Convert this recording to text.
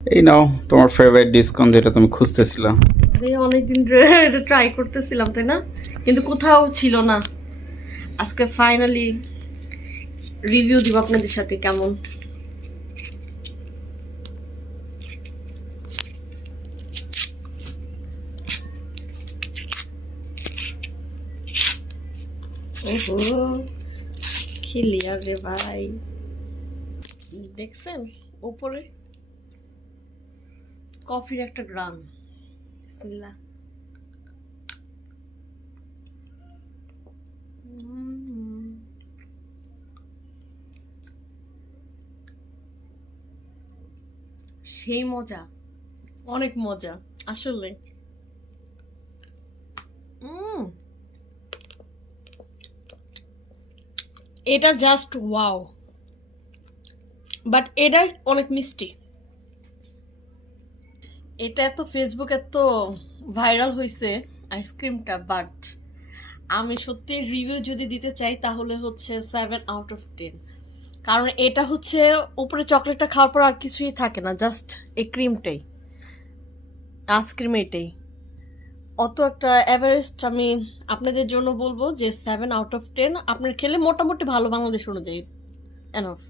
এই নাও তোমার favourite discount যেটা তুমি খুঁজতেছিলা। অনেকদিন ধরে এটা ট্রাই করতেছিলাম, তাই না? কিন্তু কোথাও ছিল না। আজকে ফাইনালি রিভিউ দিব আপনাদের সাথে কেমন। ওহো, ক্লিয়ার রে ভাই, দেখছেন উপরে কফির একটা গ্রাম। বিসমিল্লাহ। সেই মজা, অনেক মজা আসলে। এটা জাস্ট ওয়াও, বাট এটা অনেক মিষ্টি। এটা এত ফেসবুক এত ভাইরাল হয়েছে আইসক্রিমটা, বাট আমি সত্যি রিভিউ যদি দিতে চাই তাহলে হচ্ছে 7/10। কারণ এটা হচ্ছে উপরে চকলেটটা খাওয়ার পর আর কিছুই থাকে না, জাস্ট এই ক্রিমটাই, আইসক্রিম এটাই। অত একটা এভারেস্ট আমি আপনাদের জন্য বলবো যে 7/10। আপনার খেলে মোটামুটি ভালো বাংলাদেশ অনুযায়ী এনাফ।